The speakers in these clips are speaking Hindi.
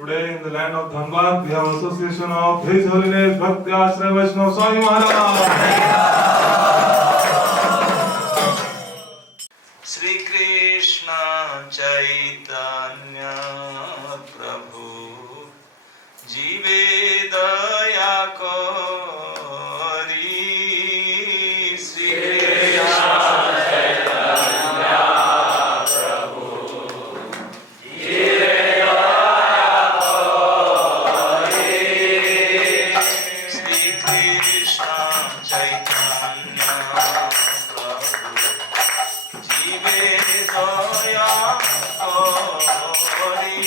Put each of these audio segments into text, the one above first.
Today in the land of Dhanbad, we have association of His Holiness Bhakti Ashray Vaishnav Swami Maharaj. Shri Krishna Chaitanya Prabhu Jive Daya Kori Shri Krishna Chaitanya Prabhu Jive Daya Kori Shri Krishna Chaitanya Prabhu Jive Daya Kori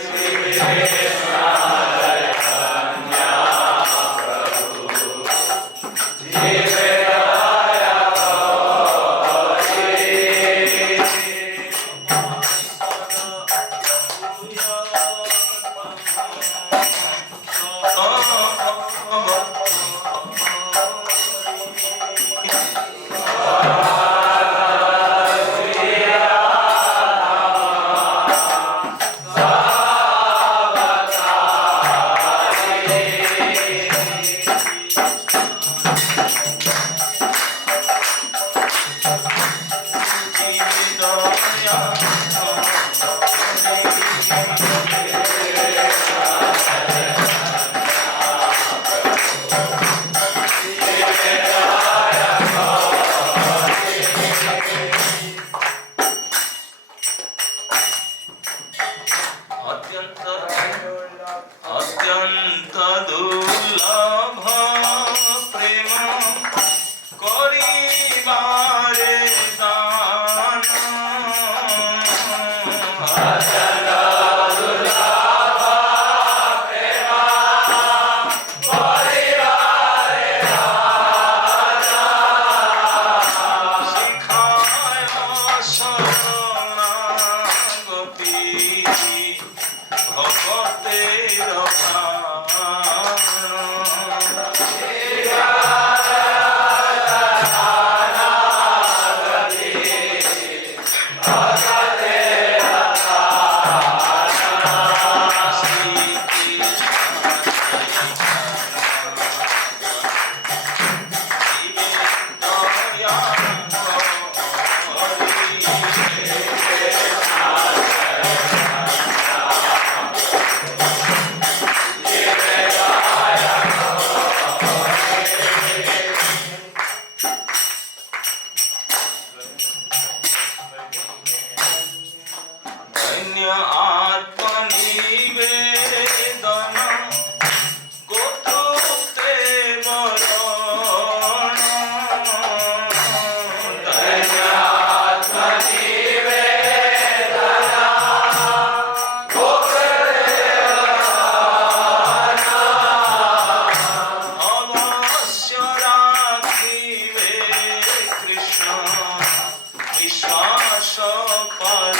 Shri Krishna Chaitanya Prabhu Jive Daya অত্যন্ত দুর্লভ প্রেম করিবারে দান অত্যন্ত দুর্লভ প্রেম করিবারে দান শিখায় শরণাগতি ভগতের আত্মনিবেদন গোত্রতে বরণ আত্মনিবেদন অবশ্য রাখিবে কৃষ্ণ বিশ্বাস কর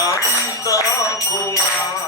नंद कुमार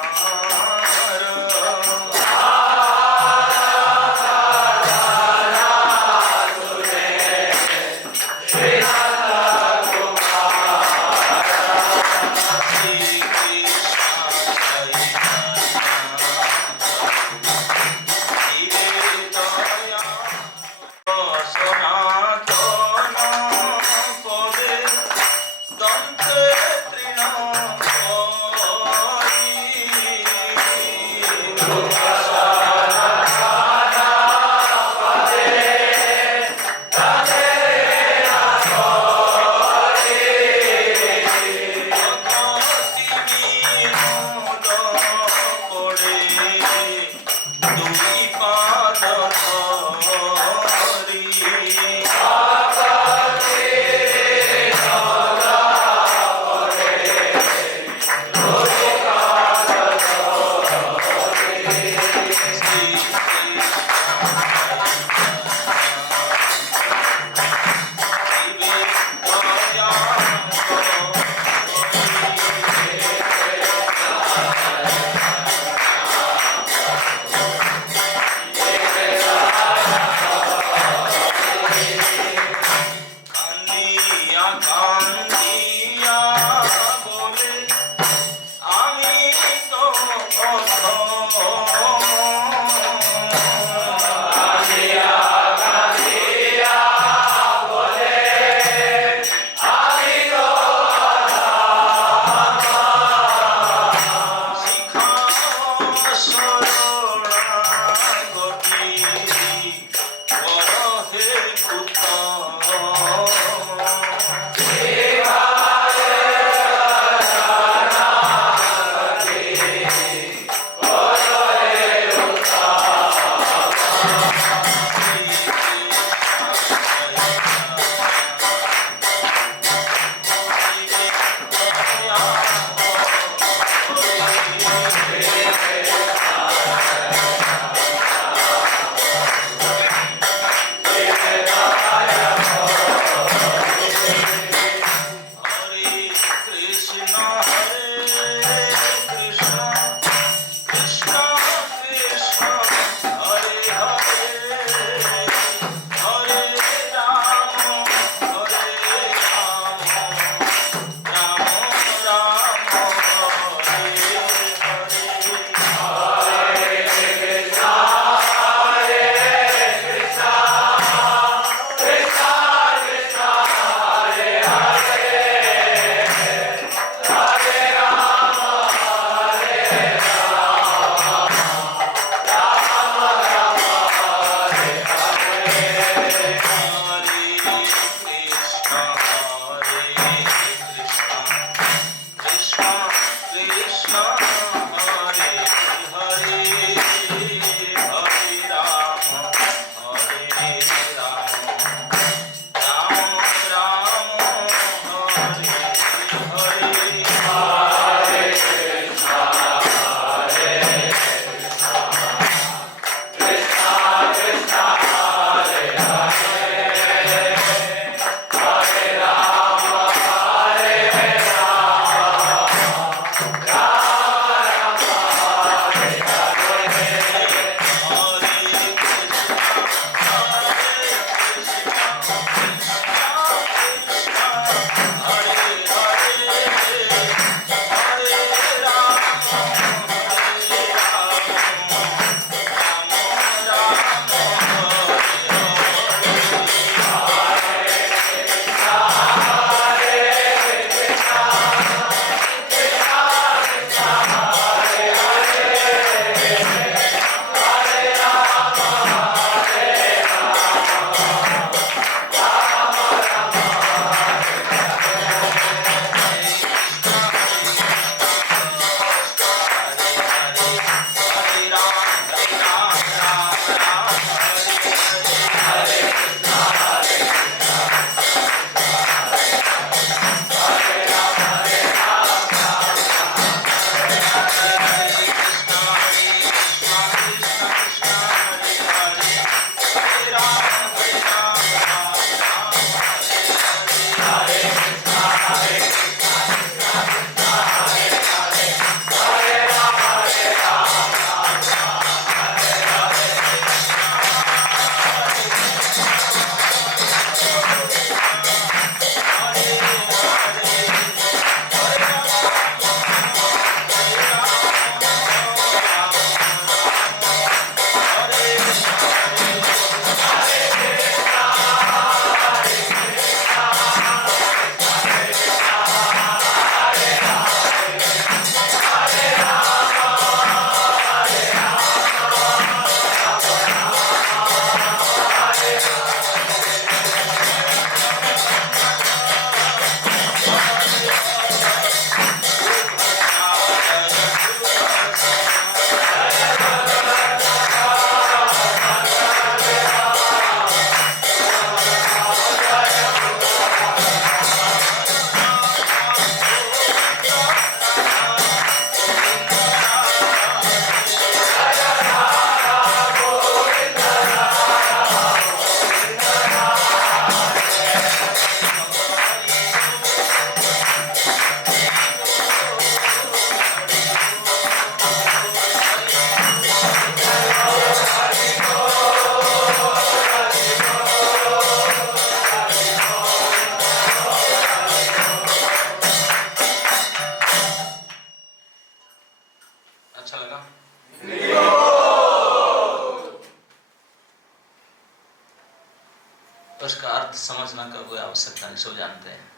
समझना का कोई आवश्यकता नहीं, सब जानते हैं,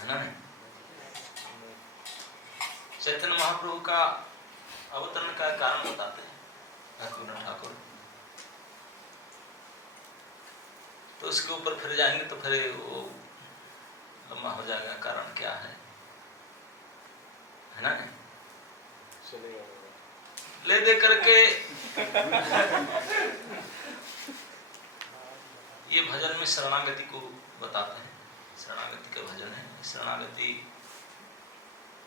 है ना नहीं? चैतन्य महाप्रभु का अवतरण का कारण बताते हैं भक्तिविनोद ठाकुर। तो उसके ऊपर फिर जाएंगे तो फिर वो लंबा हो जाएगा, कारण क्या है ना नहीं? ले दे करके ये भजन में शरणागति को बताते हैं। शरणागति का भजन है। शरणागति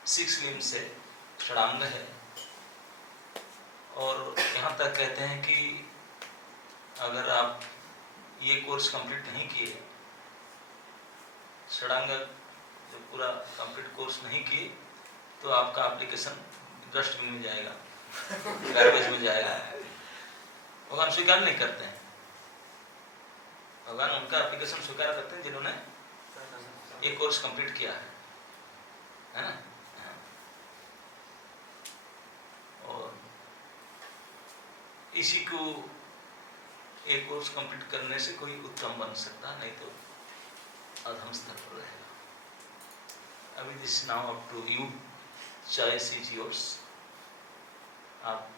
6 लिंग से षडांग है। और यहाँ तक कहते हैं कि अगर आप ये कोर्स कंप्लीट नहीं किए, षडांग जो पूरा कंप्लीट कोर्स नहीं किए, तो आपका एप्लीकेशन डस्टबिन में जाएगा, गार्बेज में जाएगा। भगवान स्वीकार नहीं करते हैं। भगवान उनका एप्लीकेशन स्वीकार करते हैं जिन्होंने ये कोर्स कंप्लीट किया है ना? और इसी को एक कोर्स कंप्लीट करने से कोई उत्तम बन सकता, नहीं तो अधम स्तर पर रहेगा। अभी this now up to you, choice is yours. आप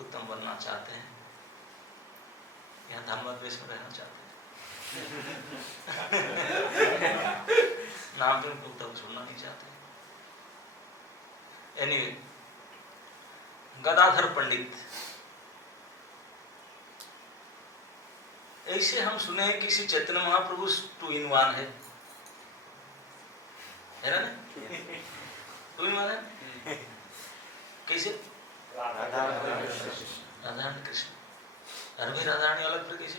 उत्तम बनना चाहते हैं, यहाँ धनबाद देश में रहना चाहते हैं, नाम पे उत्तम छोड़ना नहीं चाहते। एनीवे, गदाधर पंडित, ऐसे हम सुने हैं किसी चैतन्य महाप्रभु 2 in 1 है ना? 2 in 1 है। कैसे? राधा कृष्ण। अरे भाई राधा रानी अलग फिर कैसे?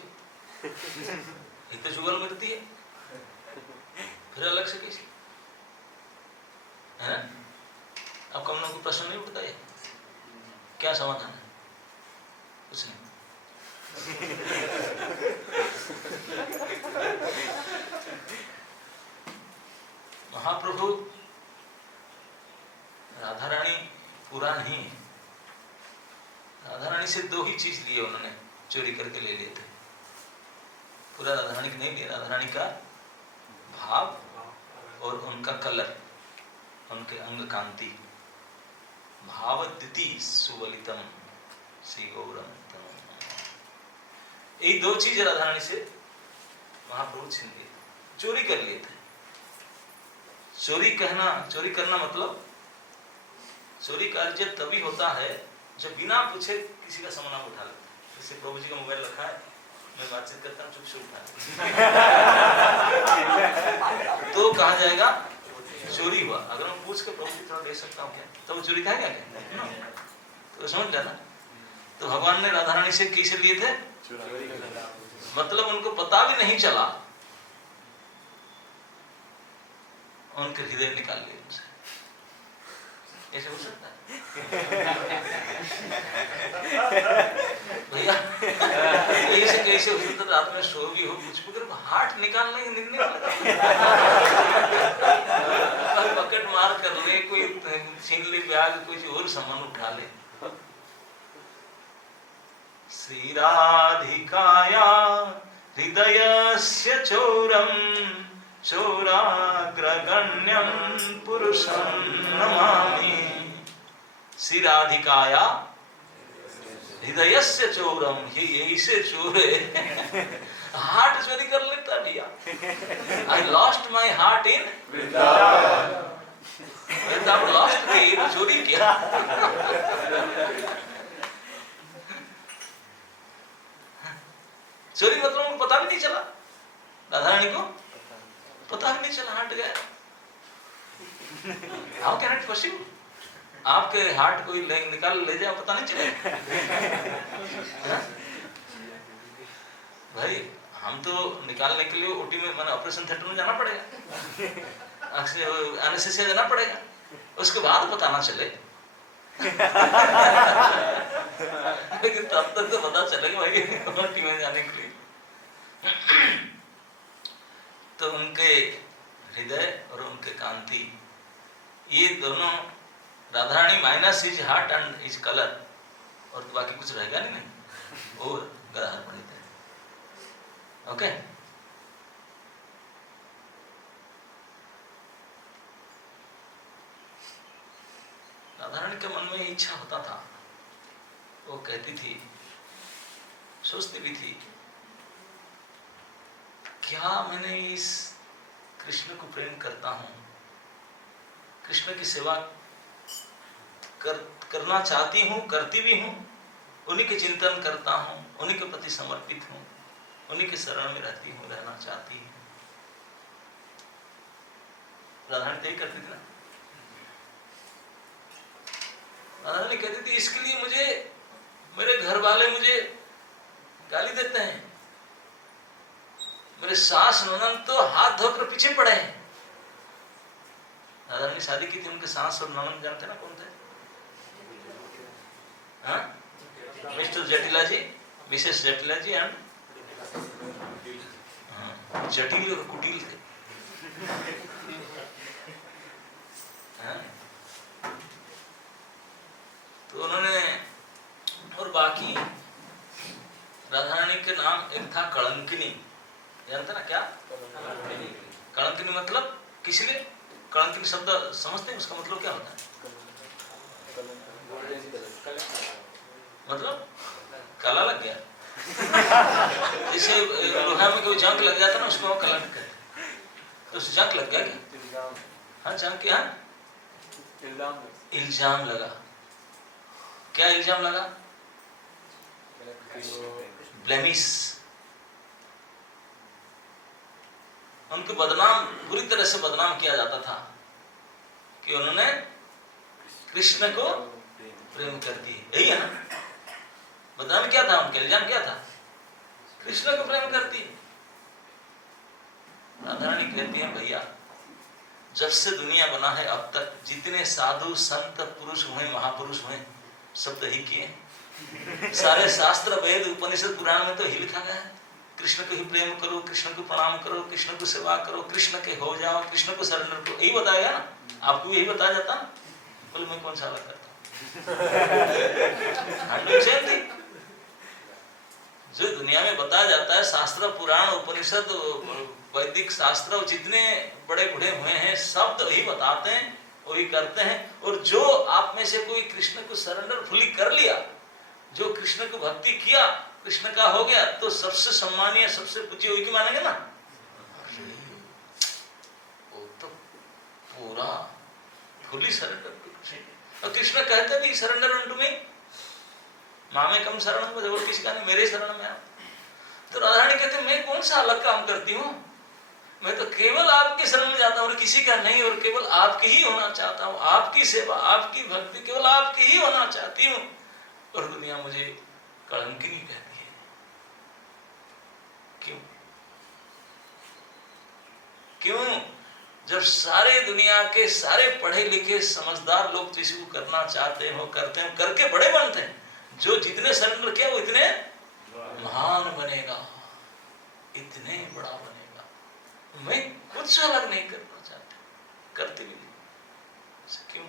एक तो जुगल में रहती है, फिर अलग से कैसे? है ना? अब कम लोग को प्रश्न नहीं उठता है, क्या समाधान है? कुछ नहीं। महाप्रभु राधा रानी पूरा नहीं है। राधा रानी से 2 ही चीज लिए उन्होंने, चोरी करके ले लिए थे। पूरा राधा रानी का नहीं लिया। राधा रानी का भाव और उनका कलर, उनके अंग कांति। भावद्युति सुवलितम श्री गौरम। ये 2 चीज राधा रानी से महाप्रभु छीन लिए, चोरी कर लिए थे। चोरी करना मतलब, चोरी कार्य तभी होता है जब बिना पूछे किसी का सामान उठा लेते। जैसे प्रभु जी का मोबाइल रखा है, मैं बातचीत करता हूँ, चुप से उठा तो कहा जाएगा चोरी हुआ। अगर मैं पूछ के प्रभु जी थोड़ा दे सकता हूँ क्या, तो वो चोरी था क्या? तो समझ जाना। तो भगवान ने राधा रानी से किसे लिए थे? मतलब उनको पता भी नहीं चला, उनके हृदय निकाल लिए उनसे। ऐसे हो सकता है भैया? ऐसे कैसे हो सकता? रात में सो भी हो, कुछ भी करो, हार्ट निकालने निकलने पकड़ मार कर ले, कोई छीन ले बैग, कोई और सामान उठा ले। श्री राधिकाया हृदयस्य चोरम चोराग्रगण्यं पुरुषं नमामि। श्री राधिकाया हृदयस्य चोरम, यही से चोर है। हार्ट चोरी कर लेता भैया। I lost my heart in Vrindavan. Lost नहीं, चोरी किया। चोरी मतलब उनको पता भी नहीं चला, राधा रानी को पता भी नहीं चला, हट गया। How can it possible? आपके हार्ट कोई निकाल ले जाए, पता नहीं चले। भाई हम तो निकालने के लिए ओटी में, मैंने ऑपरेशन थिएटर में जाना पड़ेगा, एनेस्थीसिया देना पड़ेगा, उसके बाद पता ना चले। लेकिन तब तक तो पता चलेगा भाई ओटी में जाने के लिए। तो उनके हृदय और उनके कांति, ये दोनों, Radha Rani minus is heart and is colour, और बाकी कुछ रहेगा नहीं। और गदाधर पंडित है। ओके। राधा रानी के मन में इच्छा होता था, वो कहती थी, सोचती भी थी, क्या मैंने इस कृष्ण को प्रेम करता हूं, कृष्ण की सेवा करना चाहती हूं, करती भी हूं, उन्हीं के चिंतन करता हूं, उन्हीं के प्रति समर्पित हूं, उन्हीं के शरण में रहती हूं, रहना चाहती हूं। राधा रानी यही करती थी ना। राधा रानी कहती थी, इसके लिए मुझे मेरे घर वाले मुझे गाली देते हैं, मेरे सास ननद तो हाथ धोकर पीछे पड़े हैं। राधा रानी शादी की थी, उनके सास और ननद जानते ना कौन थे? हाँ, Mr Jatila ji, Mrs Jatila ji and जटिल और कुटिल थे। हाँ? तो उन्होंने, और बाकी राधा रानी के नाम एक था कलंकिनी, जानते ना क्या? कलंकिनी मतलब किस लिए? कलंकिनी शब्द समझते हैं, उसका मतलब क्या होता है? मतलब काला लग गया, जैसे लोहा में कोई जंग लग जाता ना, उसको वो कलंक कहते हैं। तो उसे जंग लग गया क्या? हाँ, जंग क्या? इल्जाम लगा। क्या इल्जाम लगा? ब्लेमिश। उनको बदनाम, बुरी तरह से बदनाम किया जाता था कि उन्होंने कृष्ण को प्रेम कर दी। यही है ना बदनाम? क्या था उनका इल्जाम? क्या था? कृष्ण को प्रेम करती। राधा रानी कहती है, भैया जब से दुनिया बना है अब तक जितने साधु संत पुरुष हुए, महापुरुष हुए, सब तो ही किए। सारे शास्त्र वेद उपनिषद पुराण में तो ही लिखा गया है, कृष्ण को ही प्रेम करो, कृष्ण को प्रणाम करो, कृष्ण को सेवा करो, कृष्ण के हो जाओ, कृष्ण को सरेंडर करो, यही बताया ना। आपको यही बताया जाता ना? बोले मैं कौन सा अलग करता हूँ। जो दुनिया में बताया जाता है, शास्त्र पुराण उपनिषद वैदिक शास्त्र जितने बड़े बूढ़े हुए हैं, सब तो यही बताते हैं, वही करते हैं। और जो आप में से कोई कृष्ण को सरेंडर फुली कर लिया, जो कृष्ण को भक्ति किया, कृष्ण का हो गया, तो सबसे सम्मानीय, सबसे पूज्य वही की मानेंगे ना। वो तो पूरा फुली सरेंडर। और कृष्ण कहते भी सरेंडर उनटू में, मामे कम शरण में, जरूर किसी का नहीं, मेरे शरण में आप। तो राधा रानी कहते मैं कौन सा अलग काम करती हूँ, मैं तो केवल आपकी शरण में जाता हूँ, और किसी का नहीं, और केवल आपकी ही होना चाहता हूँ, आपकी सेवा, आपकी भक्ति केवल आपकी ही होना चाहती हूँ। और दुनिया मुझे कलंकिनी कहती है। क्यों? क्यों? जब सारे दुनिया के सारे पढ़े लिखे समझदार लोग तो इसी को करना चाहते हो, करते हैं, करके बड़े बनते हैं। जो जितने सरेंडर किया वो इतने महान बनेगा, इतने बड़ा बनेगा। मैं कुछ अलग नहीं करना चाहता, करते भी नहीं। क्यों?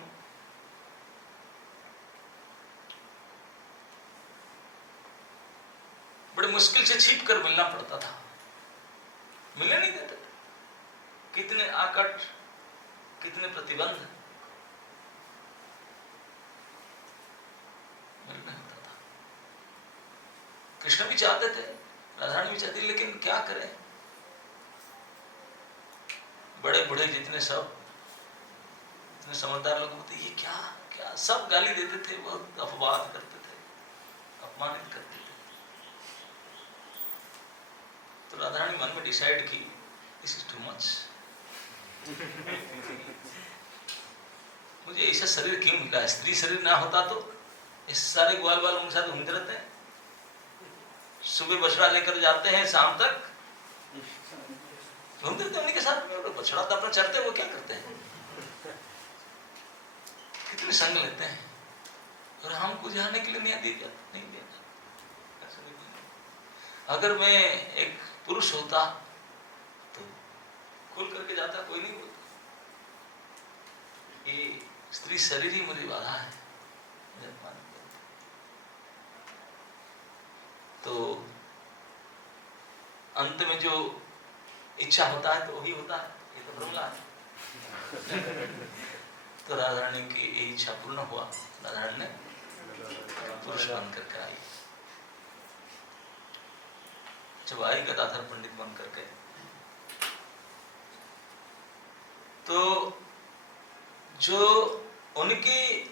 बड़े मुश्किल से छिप कर मिलना पड़ता था, मिलने नहीं देते थे। कितने आकट, कितने प्रतिबंध, मिलना होता था। कृष्ण भी चाहते थे, राधा रानी भी चाहती, लेकिन क्या करें, बड़े बूढ़े जितने सब, इतने समझदार लोग होते, ये क्या क्या, सब गाली देते थे, बहुत अपवाद करते थे, अपमानित करते थे। तो राधा रानी मन में डिसाइड की, दिस इज टू मच। मुझे ऐसा शरीर क्यों मिला? स्त्री शरीर ना होता तो इस सारे ग्वाल बाल उनके साथ घूमते रहते हैं, सुबह बछड़ा लेकर जाते हैं, शाम तक घूमते रहते उन्हीं के साथ में। और बछड़ा तो अपना चरते, वो क्या करते हैं, कितने संग लेते हैं, और हमको जाने के लिए नहीं दिया, नहीं दिया। अगर मैं एक पुरुष होता तो खोल करके जाता, कोई नहीं बोलता। ये स्त्री शरीर ही मुझे बाधा है। तो अंत में जो इच्छा होता है तो वही होता है, ये तो फॉर्मूला है। तो राधा रानी की ये इच्छा पूर्ण हुआ, राधा रानी ने पुरुष बन करके आई। जब आई गदाधर पंडित बन करके, तो जो उनके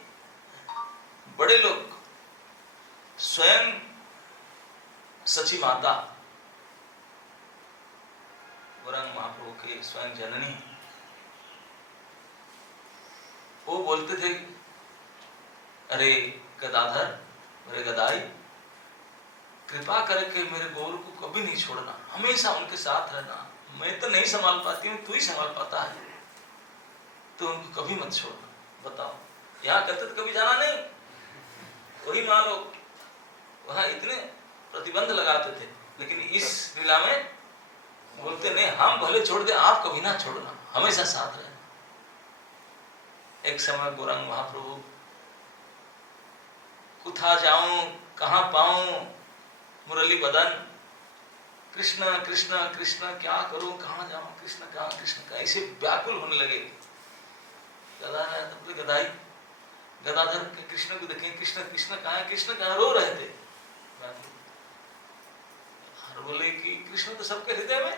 बड़े लोग, स्वयं सची माता गौरांग महाप्रभु के स्वयं जननी, वो बोलते थे, अरे गदाधर, अरे गदाई, कृपा करके मेरे गौर को कभी नहीं छोड़ना, हमेशा उनके साथ रहना। मैं तो नहीं संभाल पाती हूँ, तू ही संभाल पाता है, तो उनको कभी मत छोड़ना। बताओ, यहाँ कहते तो कभी जाना नहीं, वही मान लो वहां इतने प्रतिबंध लगाते थे, लेकिन इस लीला में बोलते नहीं, हम भले छोड़ दे, आप कभी ना छोड़ना, हमेशा साथ रहना। एक समय गौरांग महाप्रभु, कुथा जाऊं कहाँ पाऊं मुरली बदन, कृष्ण कृष्ण कृष्ण क्या करूं, कहाँ जाऊं, कृष्ण कहाँ, कृष्ण का, ऐसे व्याकुल होने लगे। गदाई गदाधर के कृष्ण को देखें, कृष्ण कृष्ण कहाँ है, कृष्ण कहाँ, रो रहे थे। और बोले कि कृष्ण तो सबके हृदय में,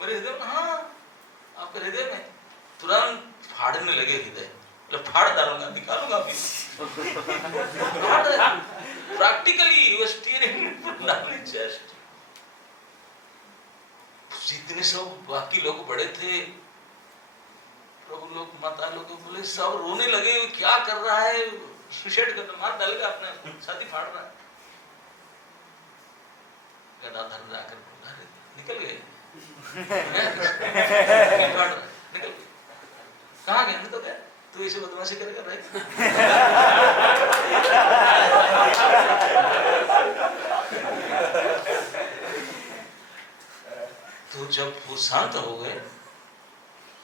मेरे हृदय में, हाँ आपके हृदय में। तुरंत फाड़ने लगे हृदय, बोले फाड़ डालूंगा, निकालूंगा भी। Practically he was tearing down his chest. जितने सब बाकी लोग बड़े थे, प्रभु लोग, माता लोग, बोले सब रोने लगे, क्या कर रहा है, सुसाइड कर, मार डालेगा अपने, छाती फाड़ रहा है। गदाधर जाकर घर निकल गए, निकल गए, कहाँ गए, तो गए, तू ऐसे बदमाशी करेगा भाई। तो जब वो शांत हो गए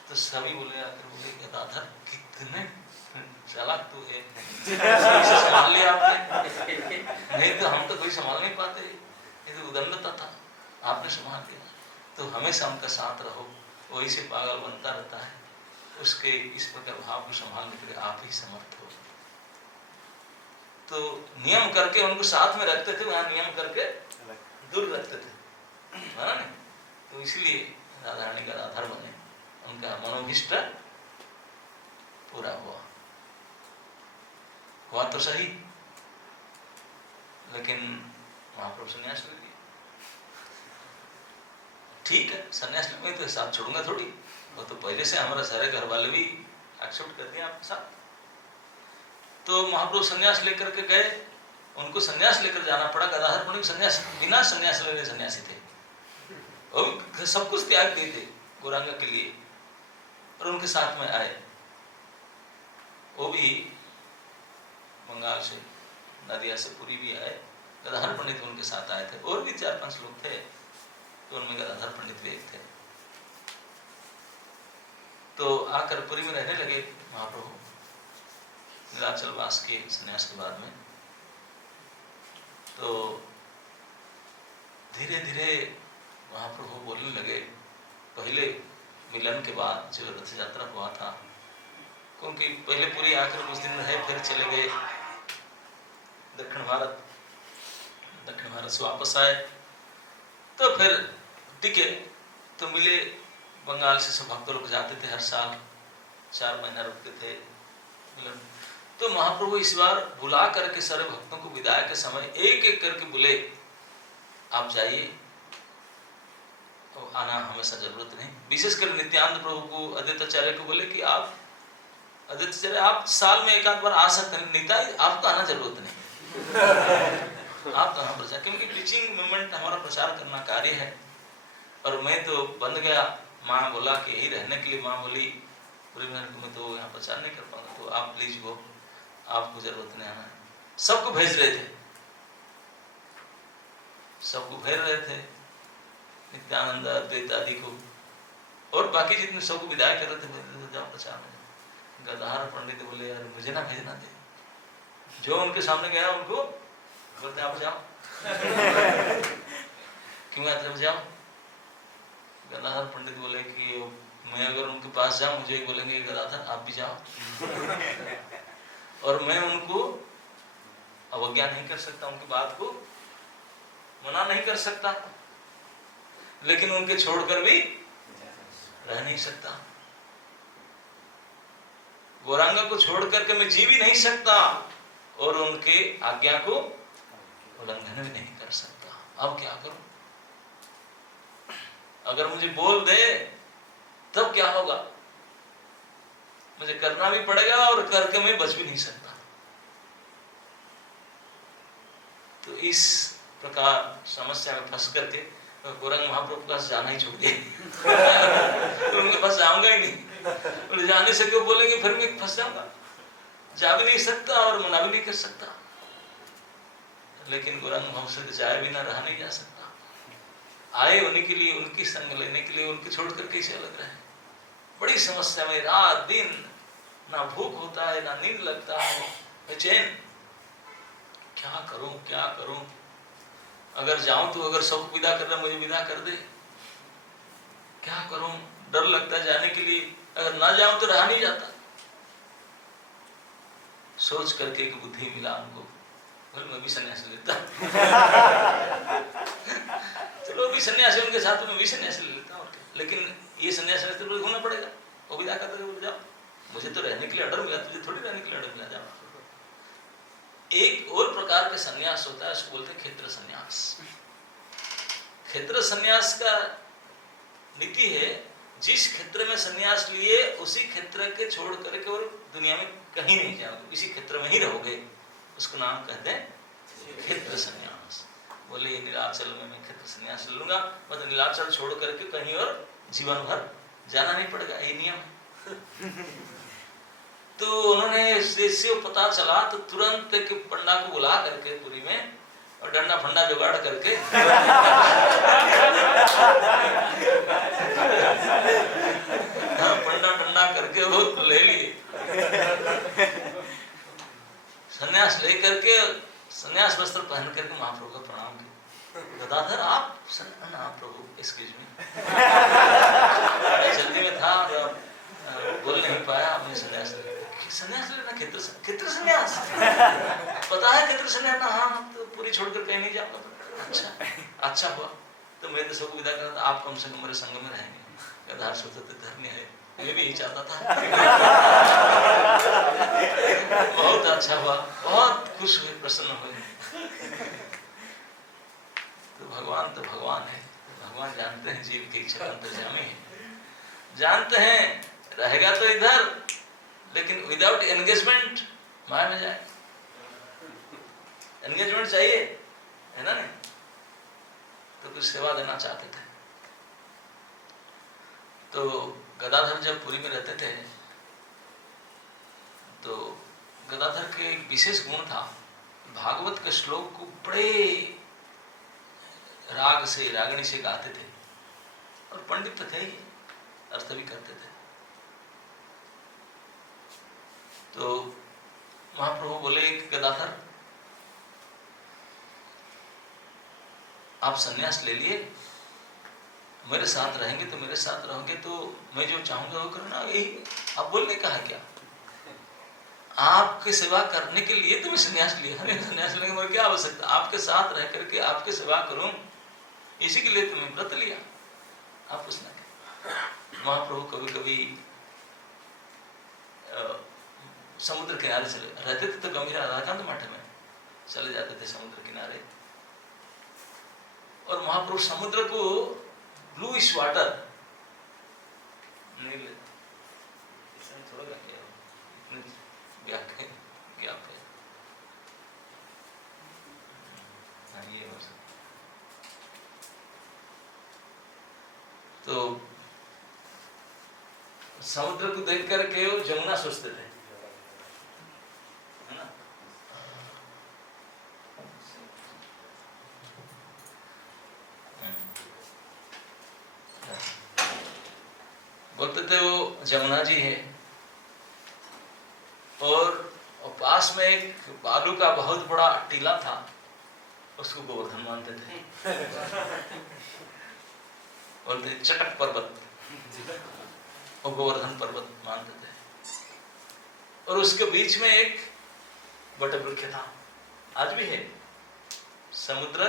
तो सभी बोले, आकर बोले, गदाधर कितने चालाक तू है, संभाल लिया आपने, नहीं तो हम तो कोई संभाल नहीं पाते, ये तो उदंडता था, आपने संभाल लिया। तो हमेशा उनका साथ रहो, वही से पागल बनता रहता है, उसके इस प्रकार भाव को संभालने के लिए आप ही समर्थ हो। तो नियम करके उनको साथ में रखते थे, वहां नियम करके दूर रखते थे, है ना। तो इसलिए राधा रानी का आधार बने, उनका मनोभिष्ट पूरा हुआ तो सही, लेकिन महाप्रभु संन्यास ले लिया। ठीक है, संन्यास ले, मैं तो साथ छोड़ूंगा थोड़ी, वो तो पहले से हमारा सारे घर वाले भी एक्सेप्ट करते हैं आपके साथ। तो महाप्रभु संन्यास लेकर के गए, उनको संन्यास लेकर जाना पड़ा। गदाधर पंडित संन्यास, बिना संन्यास लेने सन्यासी थे, और सब कुछ त्याग दिए थे गौरांगा के लिए, और उनके साथ में आए। वो भी बंगाल से, नदिया से, पुरी भी आए। गदाधर पंडित उनके साथ आए थे, और भी 4-5 लोग थे, तो उनमें गदाधर पंडित भी एक थे। तो आकर पुरी में रहने लगे महाप्रभु नीलाचलवास के संन्यास के बाद में। तो धीरे धीरे महाप्रभु बोलने लगे, पहले मिलन के बाद जो रथ यात्रा हुआ था, क्योंकि पहले पूरी आकर कुछ दिन रहे, फिर चले गए दक्षिण भारत से वापस आए, तो फिर टिके, तो मिले। बंगाल से सब भक्त लोग जाते थे, हर साल 4 महीना रुकते थे मिलन। तो महाप्रभु इस बार बुला करके सारे भक्तों को विदाई के समय एक एक करके बोले, आप जाइए, तो आना हमेशा जरूरत नहीं। विशेषकर नित्यानंद प्रभु को, अद्वैताचार्य को बोले कि आप अद्वैताचार्य, आप साल में एक आध बार आ सकते हैं, निताई आपको आना जरूरत नहीं। आप तो यहाँ प्रचार, क्योंकि टीचिंग मूवमेंट हमारा प्रचार करना कार्य है, और मैं तो बंद गया। माँ बोला कि यही रहने के लिए, माँ बोली पूरी में मैं तो यहाँ प्रचार नहीं कर पाऊंगा, तो आप प्लीज वो, आपको जरूरत नहीं आना। सबको भेज रहे थे, सबको भेज रहे थे, नित्यानंद, अद्वैत आदि को, और बाकी जितने सबको विदाई कर रहे थे, जाओ प्रचार में। गदाधर पंडित बोले, यार मुझे ना भेजना दे, जो उनके सामने गया उनको बोलते आप जाओ। क्यों आते, जाओ, गदाधर पंडित बोले कि मैं अगर उनके पास जाऊं मुझे बोलेंगे गदाधर आप भी जाओ और मैं उनको अवज्ञा नहीं कर सकता, उनकी बात को मना नहीं कर सकता, लेकिन उनके छोड़कर भी रह नहीं सकता। गौरांगा को छोड़ करके मैं जी भी नहीं सकता और उनके आज्ञा को उल्लंघन भी नहीं कर सकता। अब क्या करूं? अगर मुझे बोल दे तब क्या होगा? मुझे करना भी पड़ेगा और करके मैं बच भी नहीं सकता। तो इस प्रकार समस्या में फंस करके गौरांग महाप्रभु के पास जाना ही छोड़ दिया। तो उनके पास जाऊंगा ही नहीं, और जाने से क्यों बोलेंगे, फिर मैं फंस जाऊंगा, जा भी नहीं सकता और मना भी नहीं कर सकता। लेकिन गौरांग महाप्रभु से जाए बिना रहा नहीं जा सकता। आए उन्हीं के लिए, उनकी संग लेने के लिए, उनके छोड़कर कैसे अलग रहे? बड़ी समस्या में रात दिन ना भूख होता है ना नींद लगता है, बेचैन, क्या करूं क्या करूं? अगर जाऊं तो अगर सब विदा कर रहा मुझे विदा कर दे, क्या करूं? डर लगता है जाने के लिए, अगर ना जाऊं तो रहा नहीं जाता। सोच करके एक बुद्धि मिला उनको, मैं भी सन्यासी लेता चलो भी सन्यासी उनके साथ मैं भी सन्यासी ले लेता हूँ, लेकिन ये सन्यासी तो होना पड़ेगा, वो विदा कर दे, जाओ, मुझे तो रहने के लिए ऑर्डर मिला, तुझे थोड़ी रहने के लिए ऑर्डर मिला, जाओ। एक और प्रकार का सन्यास होता है, उसको बोलते हैं क्षेत्र सन्यास। क्षेत्र सन्यास का नीति है, जिस क्षेत्र में सन्यास लिए उसी क्षेत्र के छोड़ करके और दुनिया में कहीं नहीं जाओगे, इसी क्षेत्र में ही रहोगे, उसको नाम कहते हैं क्षेत्र सन्यास। बोले नीलाचल में मैं क्षेत्र सन्यास ले लूंगा, मतलब नीलाचल छोड़ करके कहीं और जीवन भर जाना नहीं पड़ेगा, ये नियम है। तो उन्होंने से पता चला तो तुरंत एक पंडा को बुला करके पुरी में और डंडा फंडा जुगाड़ करके पंडा टंडा करके वो ले लिए, सन्यास ले करके, सन्यास वस्त्र पहन करके महाप्रभु का प्रणाम किया। गदाधर आप प्रभु एक्सक्यूज मी, जल्दी में था और बोल नहीं पाया, अपने सन्यास लेना, क्षेत्र सन्यास पता है क्षेत्र सन्यास ना? हाँ, तो पूरी छोड़कर कहीं नहीं जाऊंगा। अच्छा हुआ, तो मैं तो सबको विदा कर रहा था, आप कम से कम मेरे संग में रहेंगे। गदाधर सोचते थे धर्म है, मैं भी यही चाहता था। बहुत अच्छा हुआ, बहुत खुश हुए, प्रसन्न हुए। तो भगवान है, भगवान जानते हैं जीव की इच्छा अंतर्यामी है, जानते हैं रहेगा तो इधर, लेकिन विदाउट एंगेजमेंट माया में जाए। एंगेजमेंट चाहिए, है ना? नहीं तो कुछ सेवा देना चाहते थे। तो गदाधर जब पुरी में रहते थे तो गदाधर के एक विशेष गुण था, भागवत के श्लोक को बड़े राग से, रागणी से गाते थे, और पंडित तो थे ही, अर्थ भी करते थे। तो महाप्रभु बोले कि गदाधर आप सन्यास ले लिए, मेरे साथ रहेंगे तो मेरे साथ रहोगे तो मैं जो चाहूंगा वो करना। यही आप बोलने का है क्या? आपके सेवा करने के लिए तो मैं सन्यास लिया, सन्यास लेने में क्या आवश्यकता? आपके साथ रह करके आपके सेवा करूं, इसी के लिए तो मैं व्रत लिया। आप पूछना क्या? महाप्रभु कभी कभी समुद्र किनारे चले रहते थे, तो गंभीरा राधाकांत मठ में चले जाते थे समुद्र किनारे, और महाप्रभु समुद्र को ब्लू इस वाटर नहीं लेते, थोड़ा गैप है, ये हो सकता। तो समुद्र को देख करके वो जमुना सोचते थे, है ना? बोलते थे वो जमुना जी है, और पास में एक बालू का बहुत बड़ा टीला था, उसको गोवर्धन मानते थे। बोलते चटक पर्वत और गोवर्धन पर्वत मानते थे। और उसके बीच में एक वटवृक्ष था, आज भी है। समुद्र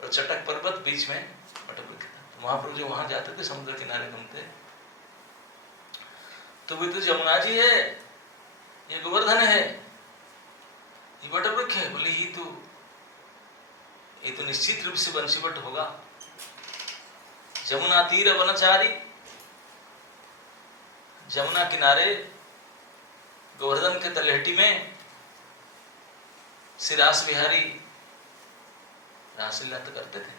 और चटक पर्वत बीच में वटवृक्ष था। तो महाप्रभु जो वहां जाते थे समुद्र किनारे घूमते, तो वे तो जमुना जी है, ये गोवर्धन है, ये वटवृक्ष है। बोले ये तो निश्चित रूप से बंशीवट होगा। जमुना तीर वनचारी, जमुना किनारे गोवर्धन के तलहटी में श्री रास बिहारी रासलीला तो करते थे।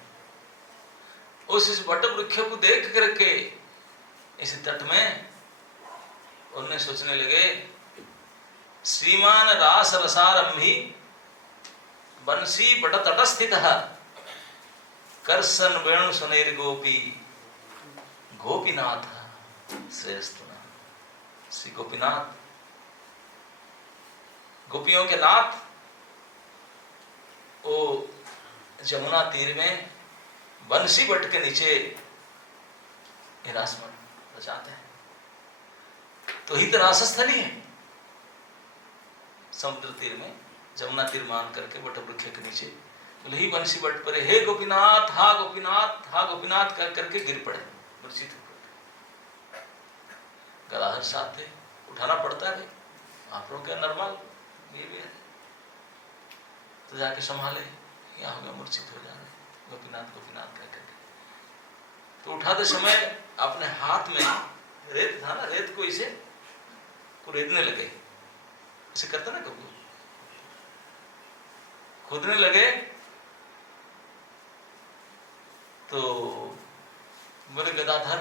इस वटवृक्ष को देख करके इस तट में उन्हें सोचने लगे, श्रीमान रास रसारंभी बंसी बट तटस्थित करसन वेणु सुनेर गोपी गोपीनाथ श्रेष्ठना। श्री गोपीनाथ, गोपियों के नाथ, वो जमुना तीर में बंसी बट के नीचे रास रचाते हैं। तो ही तो रासस्थली है, समुद्र तीर में जमुना तीर मान करके वटवृक्ष के नीचे बोले ही बंसी बट पर हे गोपीनाथ, हा गोपीनाथ, हा गोपीनाथ कर करके गिर पड़े, मूर्छित होकर। गदाधर साथ थे, उठाना पड़ता है, महाप्रभु के नॉर्मल ये भी है। तो जाके संभाले, क्या हो गया, मूर्छित हो जा रहे, गोपीनाथ गोपीनाथ कह करके। तो उठाते समय अपने हाथ में रेत था ना, रेत को इसे कुरेदने लगे, इसे करते ना कभी, खोदने लगे। तो बोले गदाधर,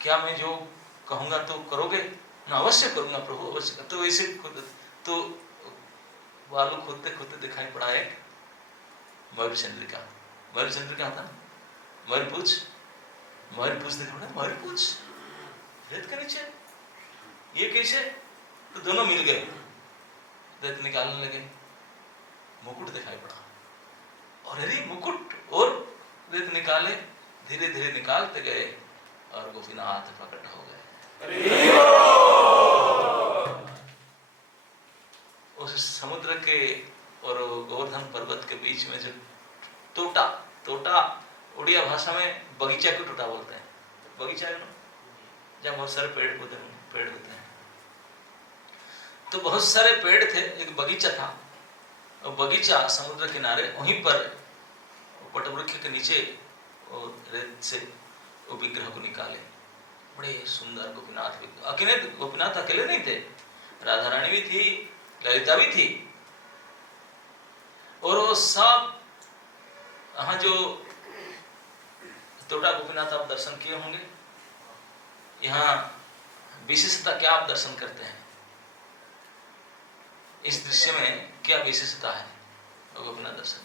क्या मैं जो कहूंगा तो करोगे? ना, अवश्य करूंगा प्रभु, अवश्य। तो इसे खुद तो बालू खोदते खोदते दिखाई पड़ा एक मयूर चंद्रिका। मयूर चंद्रिका था, मयूरपूछ, मयूरपूछ दिखा पड़ा, मयूरपूछ रेत के नीचे, ये कैसे? तो दोनों मिल गए, रेत निकालने लगे, मुकुट दिखाई पड़ा, और अरे मुकुट, और रेत निकाले, धीरे धीरे निकालते गए और गोपीनाथ प्रकट हो गए। उस समुद्र के और गोवर्धन पर्वत के बीच में जो तोटा, तोटा उड़िया भाषा में बगीचा को टोटा बोलते हैं। बगीचा है ना, जहाँ बहुत सारे पेड़ पौधे पेड़ होते हैं। तो बहुत सारे पेड़ थे, एक बगीचा था, और बगीचा समुद्र किनारे, वहीं पर वटवृक्ष के नीचे और रेत से वो विग्रह को निकाले, बड़े सुंदर गोपीनाथ। अकेले गोपीनाथ अकेले नहीं थे, राधा रानी भी थी, ललिता भी थी, और वो सब यहाँ जो तोटा गोपीनाथ आप दर्शन किए होंगे, यहाँ विशेषता क्या आप दर्शन करते हैं? इस दृश्य में क्या विशेषता है गोपीनाथ दर्शन?